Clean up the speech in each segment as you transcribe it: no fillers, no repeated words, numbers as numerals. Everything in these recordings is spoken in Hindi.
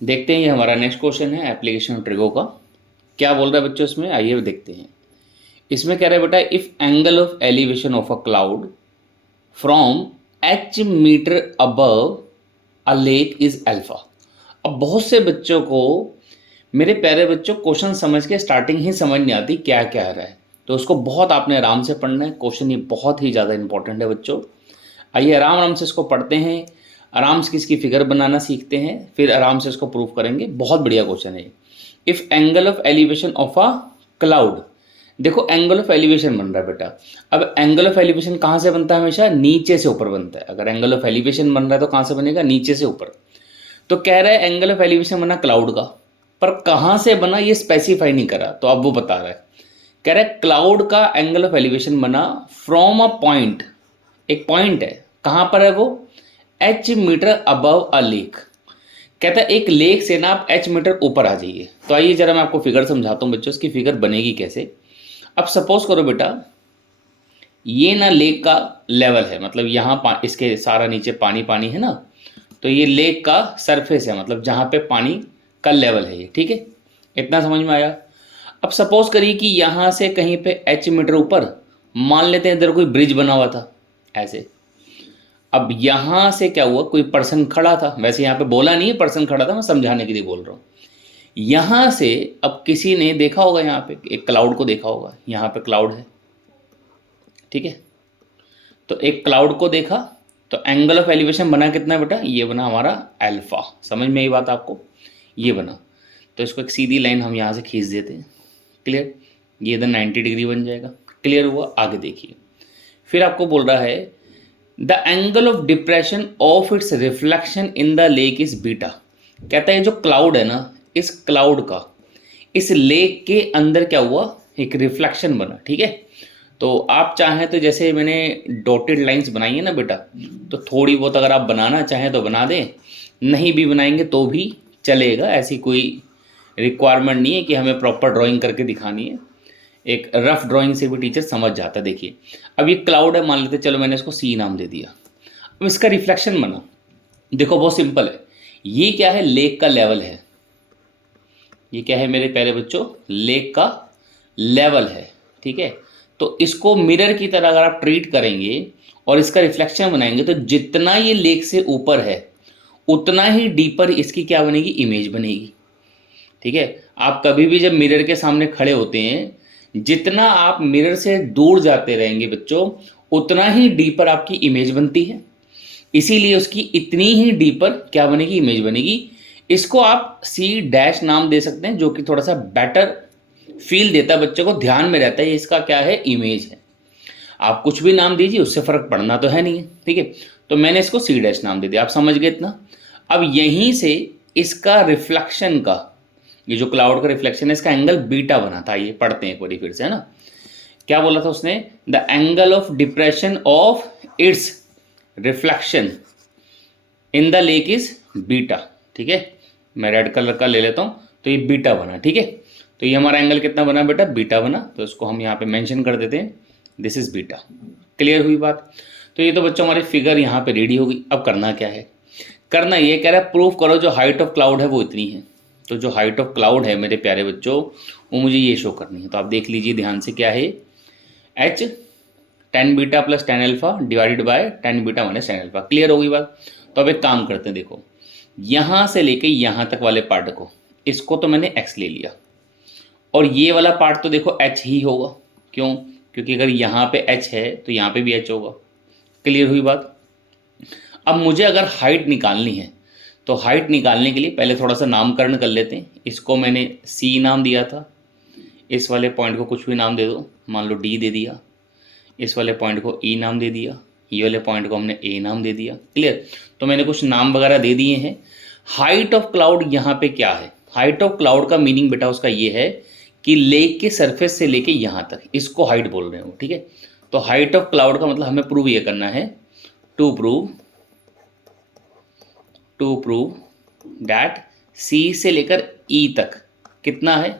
देखते हैं, ये हमारा नेक्स्ट क्वेश्चन है एप्लीकेशन ट्रिगो का। क्या बोल रहा है बच्चों इसमें, आइए देखते हैं। इसमें कह रहा है बेटा, if angle of elevation of a cloud from h metre above a lake is alpha. अब बहुत से बच्चों को, मेरे प्यारे बच्चों, क्वेश्चन समझ के स्टार्टिंग ही समझ नहीं आती क्या कह रहा है, तो उसको बहुत आपने आराम से पढ़ना है। क्वेश्चन ये बहुत ही ज़्यादा इंपॉर्टेंट है बच्चों। आइए आराम आराम से इसको पढ़ते हैं, आराम से इसकी फिगर बनाना सीखते हैं, फिर आराम से इसको प्रूव करेंगे। बहुत बढ़िया क्वेश्चन है। If angle of elevation of a cloud, देखो एंगल ऑफ एलिवेशन बन रहा है बेटा। अब एंगल ऑफ एलिवेशन कहाँ से बनता है? हमेशा नीचे से ऊपर बनता है। अगर एंगल ऑफ एलिवेशन बन रहा है तो कहाँ से बनेगा? नीचे से ऊपर। तो कह रहा है एंगल ऑफ एलिवेशन बना क्लाउड का, पर कहाँ से बना ये स्पेसिफाई नहीं करा, तो अब वो बता रहा है। कह रहा है क्लाउड का एंगल ऑफ एलिवेशन बना फ्रॉम अ पॉइंट, एक पॉइंट है, कहाँ पर है वो? H metre above a lake. कहता है एक लेक से ना आप एच मीटर ऊपर आ जाइए। तो आइए जरा मैं आपको फिगर समझाता हूँ बच्चों, इसकी फिगर बनेगी कैसे। अब सपोज करो बेटा, ये ना लेक का लेवल है, मतलब यहाँ इसके सारा नीचे पानी पानी है ना, तो ये लेक का सरफेस है, मतलब जहाँ पे पानी का लेवल है ये, ठीक है। इतना समझ में आया। अब सपोज करिए कि यहाँ से कहीं पे एच मीटर ऊपर, मान लेते हैं इधर कोई ब्रिज बना हुआ था ऐसे। अब यहाँ से क्या हुआ, कोई पर्सन खड़ा था, वैसे यहाँ पे बोला नहीं है पर्सन खड़ा था, मैं समझाने के लिए बोल रहा हूँ। यहाँ से अब किसी ने देखा होगा, यहाँ पे एक क्लाउड को देखा होगा, यहाँ पे क्लाउड है, ठीक है। तो एक क्लाउड को देखा, तो एंगल ऑफ एलिवेशन बना कितना बेटा? ये बना हमारा अल्फा। समझ में आई बात आपको? ये बना, तो इसको एक सीधी लाइन हम यहाँ से खींच देते हैं। क्लियर? ये इधर 90 डिग्री बन जाएगा। क्लियर हुआ? आगे देखिए, फिर आपको बोल रहा है the angle of depression of its reflection in the lake is beta. कहता है जो क्लाउड है ना, इस क्लाउड का इस लेक के अंदर क्या हुआ, एक रिफ्लेक्शन बना, ठीक है। तो आप चाहें तो, जैसे मैंने डॉटेड लाइंस बनाई है ना बेटा, तो थोड़ी बहुत अगर आप बनाना चाहें तो बना दें, नहीं भी बनाएंगे तो भी चलेगा। ऐसी कोई रिक्वायरमेंट नहीं है कि हमें प्रॉपर ड्राइंग करके दिखानी है। एक रफ ड्राइंग से भी टीचर समझ जाता है। देखिए अब ये क्लाउड है मान लेते, चलो मैंने इसको सी नाम दे दिया। अब इसका रिफ्लेक्शन बना, देखो बहुत सिंपल है। ये क्या है? लेक का लेवल है। ये क्या है मेरे प्यारे बच्चों? लेक का लेवल है, ठीक है। तो इसको मिरर की तरह अगर आप ट्रीट करेंगे और इसका रिफ्लेक्शन बनाएंगे, तो जितना ये लेक से ऊपर है उतना ही डीपर इसकी क्या बनेगी? इमेज बनेगी, ठीक है। आप कभी भी जब मिरर के सामने खड़े होते हैं, जितना आप मिरर से दूर जाते रहेंगे बच्चों, उतना ही डीपर आपकी इमेज बनती है। इसीलिए उसकी इतनी ही डीपर क्या बनेगी? इमेज बनेगी। इसको आप सी डैश नाम दे सकते हैं, जो कि थोड़ा सा बेटर फील देता है, बच्चों को ध्यान में रहता है ये इसका क्या है? इमेज है। आप कुछ भी नाम दीजिए, उससे फर्क पड़ना तो है नहीं है, ठीक है। तो मैंने इसको सी डैश नाम दे दिया, आप समझ गए इतना। अब यहीं से इसका रिफ्लेक्शन का, ये जो क्लाउड का रिफ्लेक्शन है, इसका एंगल बीटा बना था। ये पढ़ते हैं एक बार फिर से, है ना। क्या बोला था उसने? The angle of depression of its reflection in the lake is beta, ठीक है। मैं रेड कलर का ले लेता हूँ, तो ये बीटा बना, ठीक है। तो ये हमारा एंगल कितना बना बेटा? बीटा बना। तो इसको हम यहाँ पे मेंशन कर देते हैं, दिस इज बीटा। क्लियर हुई बात? तो ये तो बच्चों हमारी फिगर यहाँ पे रेडी होगी। अब करना क्या है? करना ये कह रहा है प्रूफ करो जो हाइट ऑफ क्लाउड है वो इतनी है। तो जो हाइट ऑफ क्लाउड है मेरे प्यारे बच्चों, वो मुझे ये शो करनी है। तो आप देख लीजिए ध्यान से, क्या है? H tan beta plus tan alpha divided by tan beta minus tan alpha. Clear हो गई बात? तो अब एक काम करते हैं, देखो यहाँ से लेके यहाँ तक वाले पार्ट को, इसको तो मैंने एक्स ले लिया, और ये वाला पार्ट तो देखो एच ही होगा। क्यों? क्योंकि अगर यहाँ पे एच है तो यहाँ पे भी एच होगा। क्लियर हुई बात? अब मुझे अगर हाइट निकालनी है, तो हाइट निकालने के लिए पहले थोड़ा सा नामकरण कर लेते हैं। इसको मैंने सी नाम दिया था, इस वाले पॉइंट को कुछ भी नाम दे दो, मान लो डी दे दिया। इस वाले पॉइंट को ई नाम दे दिया, ये वाले पॉइंट को हमने ए नाम दे दिया। क्लियर? तो मैंने कुछ नाम वगैरह दे दिए हैं। हाइट ऑफ क्लाउड यहाँ पे क्या है? हाइट ऑफ क्लाउड का मीनिंग बेटा उसका ये है कि लेक के सरफेस से लेके यहाँ तक, इसको हाइट बोल रहे हो, ठीक है। तो हाइट ऑफ क्लाउड का मतलब हमें प्रूव ये करना है, टू प्रूव दैट सी से लेकर ई तक कितना है?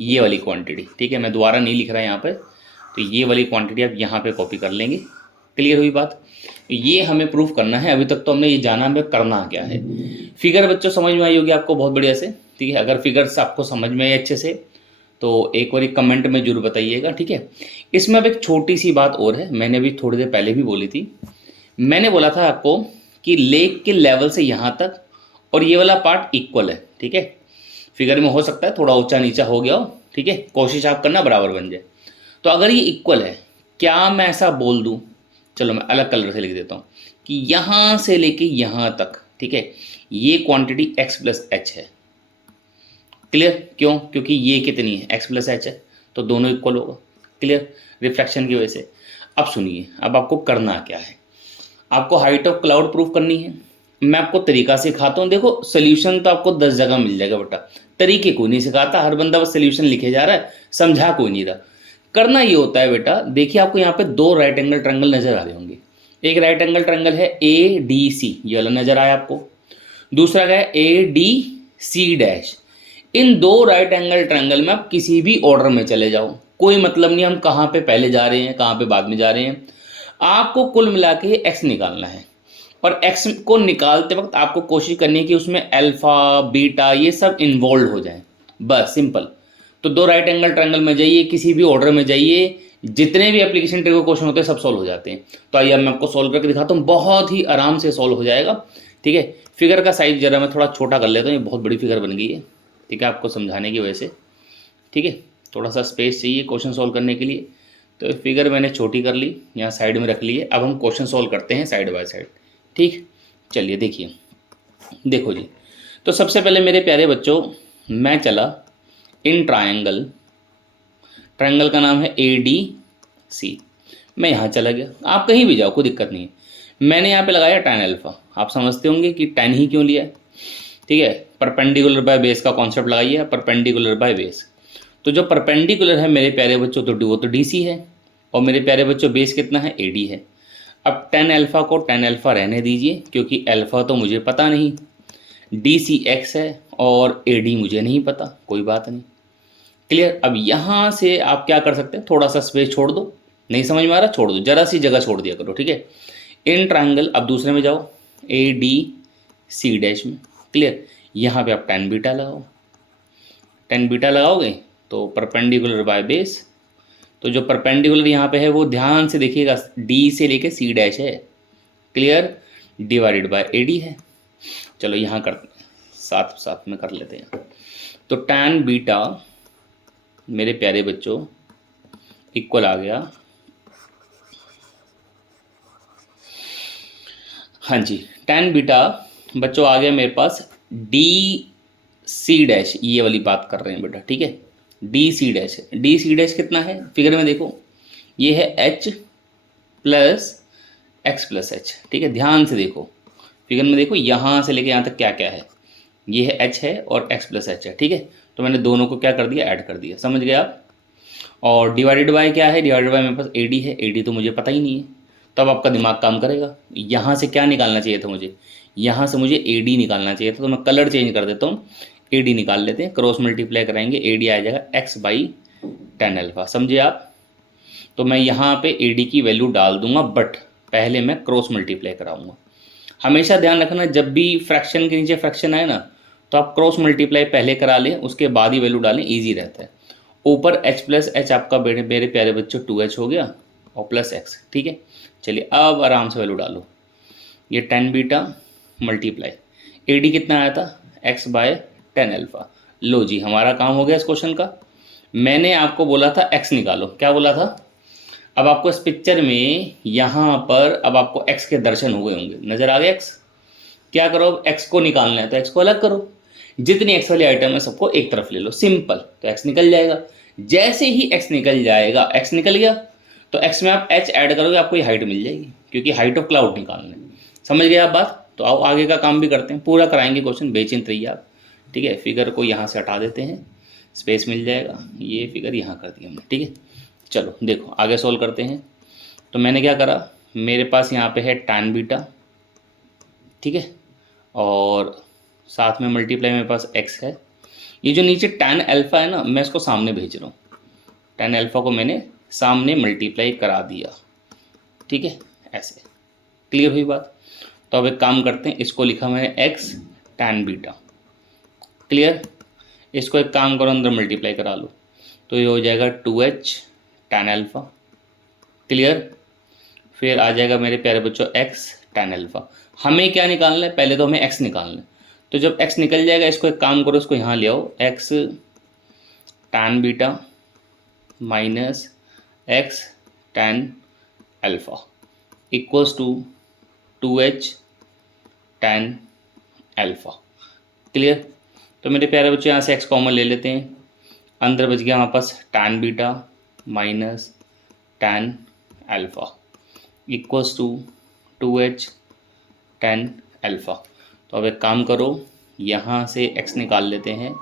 ये वाली क्वांटिटी, ठीक है। मैं दोबारा नहीं लिख रहा यहाँ पर, तो ये वाली क्वांटिटी आप यहाँ पे कॉपी कर लेंगे। क्लियर हुई बात? ये हमें प्रूफ करना है। अभी तक तो हमने ये जाना हमें करना क्या है। फिगर बच्चों समझ में आई होगी आपको बहुत बढ़िया से, ठीक है। अगर फिगर्स आपको समझ में आई अच्छे से तो एक बार कमेंट में जरूर बताइएगा, ठीक है। इसमें अब एक छोटी सी बात और है, मैंने अभी थोड़ी देर पहले भी बोली थी। मैंने बोला था आपको कि लेक के लेवल से यहाँ तक और ये वाला पार्ट इक्वल है, ठीक है। फिगर में हो सकता है थोड़ा ऊंचा नीचा हो गया हो, ठीक है, कोशिश आप करना बराबर बन जाए। तो अगर ये इक्वल है, क्या मैं ऐसा बोल दूं, चलो मैं अलग कलर से लिख देता हूं कि यहां से लेके यहां तक, ठीक है, ये क्वांटिटी x प्लस एच है। क्लियर? क्यों? क्योंकि ये कितनी है, x प्लस एच है, तो दोनों इक्वल होगा। क्लियर? रिफ्लेक्शन की वजह से। अब सुनिए, अब आपको करना क्या है। आपको हाइट ऑफ क्लाउड प्रूफ करनी है। मैं आपको तरीका सिखाता हूँ। देखो सोल्यूशन तो आपको 10 जगह मिल जाएगा बेटा, तरीके कोई नहीं सिखाता, हर बंदा बस सोल्यूशन लिखे जा रहा है, समझा कोई नहीं रहा। करना ये होता है बेटा, देखिए आपको यहाँ पे दो राइट एंगल ट्रायंगल नजर आ रहे होंगे। एक राइट एंगल ट्रायंगल है ए डी सी, ये वाला नजर आया आपको। दूसरा क्या है, ए डी सी डैश। इन दो राइट एंगल ट्रायंगल में आप किसी भी ऑर्डर में चले जाओ, कोई मतलब नहीं हम कहाँ पे पहले जा रहे हैं कहाँ पे बाद में जा रहे हैं। आपको कुल मिला के एक्स निकालना है, और एक्स को निकालते वक्त आपको कोशिश करनी है कि उसमें अल्फा बीटा ये सब इन्वॉल्व हो जाए, बस सिंपल। तो दो राइट एंगल ट्रायंगल में जाइए, किसी भी ऑर्डर में जाइए, जितने भी एप्लीकेशन ट्रिगर क्वेश्चन होते हैं सब सॉल्व हो जाते हैं। तो आइए मैं आपको सॉल्व करके दिखाता हूँ, बहुत ही आराम से सॉल्व हो जाएगा, ठीक है। फिगर का साइज जरा मैं थोड़ा छोटा कर लेता हूँ, ये बहुत बड़ी फिगर बन गई है, ठीक है, आपको समझाने की वजह से, ठीक है। थोड़ा सा स्पेस चाहिए क्वेश्चन सॉल्व करने के लिए, तो फिगर मैंने छोटी कर ली, यहाँ साइड में रख ली है। अब हम क्वेश्चन सॉल्व करते हैं साइड बाय साइड, ठीक। चलिए देखिए, देखो जी, तो सबसे पहले मेरे प्यारे बच्चों मैं चला इन ट्रायंगल, ट्रायंगल का नाम है ए डी सी। मैं यहाँ चला गया, आप कहीं भी जाओ कोई दिक्कत नहीं है। मैंने यहाँ पे लगाया tan अल्फा, आप समझते होंगे कि tan ही क्यों लिया है, ठीक है। परपेंडिकुलर बाय बेस का कॉन्सेप्ट लगाइए, परपेंडिकुलर बाय बेस। तो जो परपेंडिकुलर है मेरे प्यारे बच्चों तो वो तो DC है, और मेरे प्यारे बच्चों बेस कितना है, AD है। अब tan अल्फा को tan अल्फा रहने दीजिए, क्योंकि अल्फा तो मुझे पता नहीं, DC x है और AD मुझे नहीं पता, कोई बात नहीं। क्लियर? अब यहाँ से आप क्या कर सकते हैं, थोड़ा सा स्पेस छोड़ दो, नहीं समझ में आ रहा छोड़ दो, जरा सी जगह छोड़ दिया करो, ठीक है। इन ट्रायंगल, अब दूसरे में जाओ ADC डैश में। क्लियर? यहाँ पे आप tan बीटा लगाओ, tan बीटा लगाओगे तो परपेंडिकुलर बाय बेस। तो जो परपेंडिकुलर यहाँ पे है वो ध्यान से देखिएगा, D से लेके C डैश है। क्लियर? डिवाइडेड बाय AD है। चलो यहाँ कर साथ साथ में कर लेते हैं। तो tan बीटा मेरे प्यारे बच्चों इक्वल आ गया, हाँ जी, tan बीटा बच्चों आ गया मेरे पास DC डैश, ये वाली बात कर रहे हैं बेटा, ठीक है। DC डैश, DC डैश कितना है फिगर में देखो, ये है H plus x plus H, ठीक है। ध्यान से देखो फिगर में, देखो यहाँ से लेके यहाँ तक क्या क्या है, ये है H है और x प्लस एच है, ठीक है। तो मैंने दोनों को क्या कर दिया, ऐड कर दिया, समझ गए आप। और डिवाइडेड बाय क्या है, डिवाइडेड बाय मेरे पास AD है, AD तो मुझे पता ही नहीं है। तब आपका दिमाग काम करेगा, यहाँ से क्या निकालना चाहिए था मुझे, यहाँ से मुझे AD निकालना चाहिए था। तो मैं कलर चेंज कर देता हूँ, AD निकाल लेते हैं, क्रॉस मल्टीप्लाई कराएंगे, AD आ जाएगा x बाई tan अल्फा, समझे आप। तो मैं यहाँ पे AD की वैल्यू डाल दूंगा, बट पहले मैं क्रॉस मल्टीप्लाई कराऊंगा। हमेशा ध्यान रखना, जब भी फ्रैक्शन के नीचे फ्रैक्शन आए ना, तो आप क्रॉस मल्टीप्लाई पहले करा लें, उसके बाद ही वैल्यू डालें, ईजी रहता है। ऊपर h प्लस एच आपका मेरे प्यारे बच्चों 2h हो गया, और प्लस x, ठीक है। चलिए अब आराम से वैल्यू डालो, ये tan बीटा मल्टीप्लाई AD कितना आया था, x बाय tan अल्फा। लो जी, हमारा काम हो गया इस क्वेश्चन का। मैंने आपको बोला था x निकालो, क्या बोला था। अब आपको इस पिक्चर में यहाँ पर अब आपको x के दर्शन हो गए होंगे, नजर आ गया x। क्या करो, अब x को निकालना है तो x को अलग करो, जितनी x वाली आइटम है सबको एक तरफ ले लो, सिंपल, तो x निकल जाएगा। जैसे ही x निकल जाएगा, x निकल गया, तो x में आप h ऐड करोगे, आपको ये हाइट मिल जाएगी, क्योंकि हाइट ऑफ क्लाउड निकालना है। समझ गए आप बात। तो आओ आगे का काम भी करते हैं, पूरा कराएंगे क्वेश्चन, बेचिंत रहिए आप, ठीक है। फिगर को यहाँ से हटा देते हैं, स्पेस मिल जाएगा, ये फिगर यहाँ कर दी हमने, ठीक है। चलो देखो आगे सॉल्व करते हैं। तो मैंने क्या करा, मेरे पास यहाँ पे है tan बीटा, ठीक है, और साथ में मल्टीप्लाई मेरे पास x है। ये जो नीचे tan अल्फा है ना, मैं इसको सामने भेज रहा हूँ, tan अल्फा को मैंने सामने मल्टीप्लाई करा दिया, ठीक है, ऐसे। क्लियर हुई बात। तो अब एक काम करते हैं, इसको लिखा मैंने एक्स tan बीटा, क्लियर। इसको एक काम करो, अंदर मल्टीप्लाई करा लो, तो ये हो जाएगा 2h tan अल्फ़ा, क्लियर। फिर आ जाएगा मेरे प्यारे बच्चों x tan अल्फ़ा। हमें क्या निकालना है, पहले तो हमें x निकालना है। तो जब x निकल जाएगा, इसको एक काम करो, इसको यहाँ ले आओ, x tan beta minus x tan alpha equals to 2h tan alpha, clear. तो मेरे प्यारे बच्चों यहाँ से x कॉमन ले लेते हैं, अंदर बच गया हमारे पास tan beta minus tan alpha equals to 2h tan alpha. तो अब एक काम करो, यहाँ से x निकाल लेते हैं,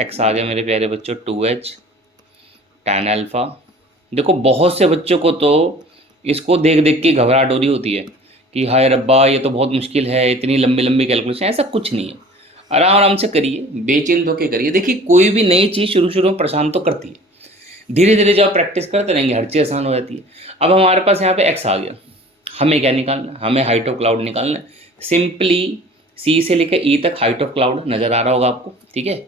x आ गया मेरे प्यारे बच्चों 2h tan अल्फ़ा। देखो बहुत से बच्चों को तो इसको देख देख के घबराहट हो रही होती है कि हाय रब्बा ये तो बहुत मुश्किल है, इतनी लंबी लंबी कैलकुलेशन। ऐसा कुछ नहीं है, आराम आराम से करिए, बेचैन होकर करिए। देखिए कोई भी नई चीज़ शुरू में परेशान तो करती है, धीरे धीरे जब आप प्रैक्टिस करते रहेंगे हर चीज़ आसान हो जाती है। अब हमारे पास यहाँ पे एक्स आ गया, हमें क्या निकालना है, हमें हाइट ऑफ क्लाउड निकालना है। सिंपली सी से लेकर ई तक हाइट ऑफ क्लाउड नज़र आ रहा होगा आपको, ठीक है।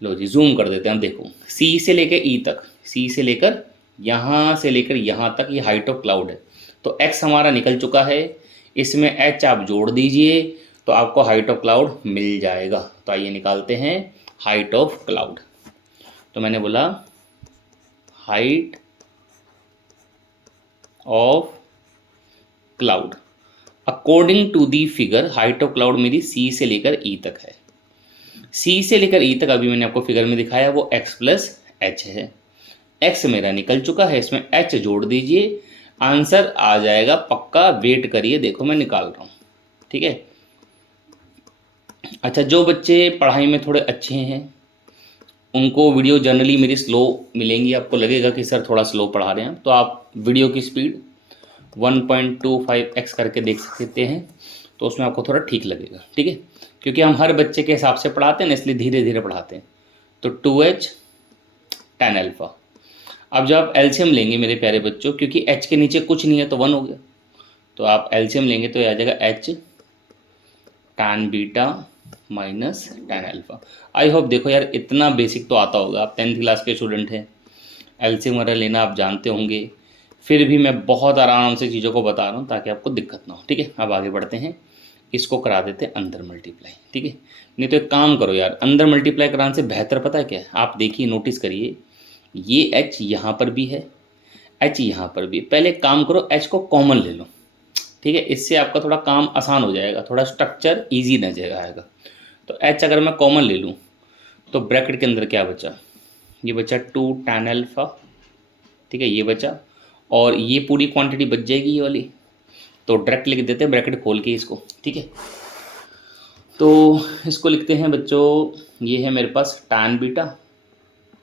लो जी जूम कर देते हैं, देखो सी से लेकर ई तक, सी से लेकर यहाँ तक ये हाइट ऑफ क्लाउड है। तो एक्स हमारा निकल चुका है, इसमें एच आप जोड़ दीजिए तो आपको हाइट ऑफ क्लाउड मिल जाएगा। तो आइए निकालते हैं हाइट ऑफ क्लाउड। तो मैंने बोला height of cloud according to the figure, height of cloud मेरी सी से लेकर ई तक है। सी से लेकर ई तक अभी मैंने आपको फिगर में दिखाया वो x प्लस एच है। x मेरा निकल चुका है, इसमें h जोड़ दीजिए, आंसर आ जाएगा पक्का, वेट करिए, देखो मैं निकाल रहा हूँ, ठीक है। अच्छा, जो बच्चे पढ़ाई में थोड़े अच्छे हैं उनको वीडियो जनरली मेरी स्लो मिलेंगी। आपको लगेगा कि सर थोड़ा स्लो पढ़ा रहे हैं, तो आप वीडियो की स्पीड 1.25x करके देख सकते हैं, तो उसमें आपको थोड़ा ठीक लगेगा, ठीक है। क्योंकि हम हर बच्चे के हिसाब से पढ़ाते हैं ना, इसलिए धीरे धीरे पढ़ाते हैं। तो 2h tan अल्फ़ा। अब जब आप एलसीएम लेंगे मेरे प्यारे बच्चों, क्योंकि h के नीचे कुछ नहीं है तो 1 हो गया, तो आप एलसीएम लेंगे तो ये आ जाएगा h tan beta minus tan alpha. I hope देखो यार इतना बेसिक तो आता होगा, आप 10th क्लास के स्टूडेंट हैं, एलसीएम वगैरह लेना आप जानते होंगे। फिर भी मैं बहुत आराम से चीज़ों को बता रहा हूँ ताकि आपको दिक्कत ना हो, ठीक है। अब आगे बढ़ते हैं, इसको करा देते हैं अंदर मल्टीप्लाई, ठीक है। नहीं तो एक काम करो यार, अंदर मल्टीप्लाई कराने से बेहतर पता है क्या है, आप देखिए नोटिस करिए, ये h यहाँ पर भी है, h यहाँ पर भी। पहले एक काम करो, h को कॉमन ले लो, ठीक है, इससे आपका थोड़ा काम आसान हो जाएगा, थोड़ा स्ट्रक्चर ईजी नजर आएगा। तो h अगर मैं कॉमन ले लूँ तो ब्रैकेट के अंदर क्या बचा, ये बचा 2 tan अल्फ़ा, ठीक है, ये बचा, और ये पूरी क्वांटिटी बच जाएगी ये वाली, तो डायरेक्ट लिख देते हैं ब्रैकेट खोल के इसको, ठीक है। तो इसको लिखते हैं बच्चों, ये है मेरे पास tan बीटा।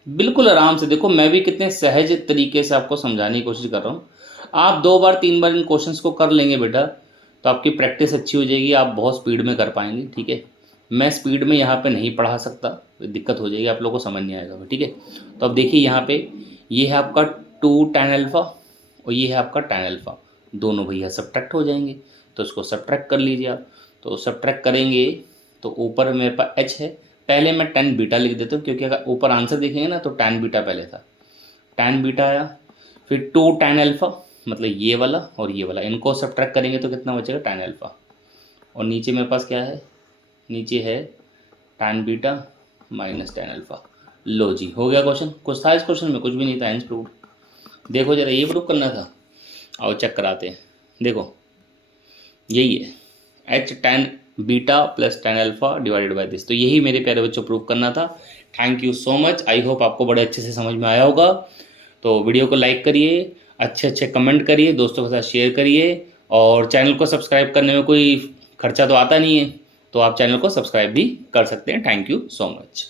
बिल्कुल आराम से देखो, मैं भी कितने सहज तरीके से आपको समझाने की कोशिश कर रहा हूँ। आप 2 बार 3 बार इन क्वेश्चंस को कर लेंगे बेटा तो आपकी प्रैक्टिस अच्छी हो जाएगी, आप बहुत स्पीड में कर पाएंगे, ठीक है। मैं स्पीड में यहाँ पे नहीं पढ़ा सकता, दिक्कत हो जाएगी, आप लोगों को समझ नहीं आएगा, ठीक है। तो अब देखिए यहाँ पे ये है आपका 2 tan अल्फ़ा और ये है आपका tan अल्फ़ा, दोनों भैया सब्ट्रैक्ट हो जाएंगे, तो इसको सब्ट्रैक्ट कर लीजिए आप। तो सब्ट्रैक्ट करेंगे तो ऊपर मेरे पास h है, पहले मैं tan बीटा लिख देता हूँ क्योंकि अगर ऊपर आंसर देखेंगे ना तो tan बीटा पहले था, tan बीटा आया, फिर 2 tan अल्फ़ा मतलब ये वाला और ये वाला, इनको सब्ट्रैक्ट करेंगे तो कितना बचेगा tan अल्फ़ा, और नीचे मेरे पास क्या है, नीचे है tan beta minus tan alpha. लो जी हो गया क्वेश्चन। कुछ था इस क्वेश्चन में? कुछ भी नहीं था, हेंस प्रूव्ड। देखो जरा ये प्रूव करना था, आओ चेक कराते हैं। देखो यही है h tan beta plus tan alpha divided by this, तो यही मेरे प्यारे बच्चों प्रूव करना था। Thank you so much, I hope आपको बड़े अच्छे से समझ में आया होगा। तो वीडियो को लाइक करिए, अच्छे अच्छे कमेंट करिए, दोस्तों के साथ शेयर करिए, और चैनल को सब्सक्राइब करने में कोई खर्चा तो आता नहीं है, तो आप चैनल को सब्सक्राइब भी कर सकते हैं। Thank you so much.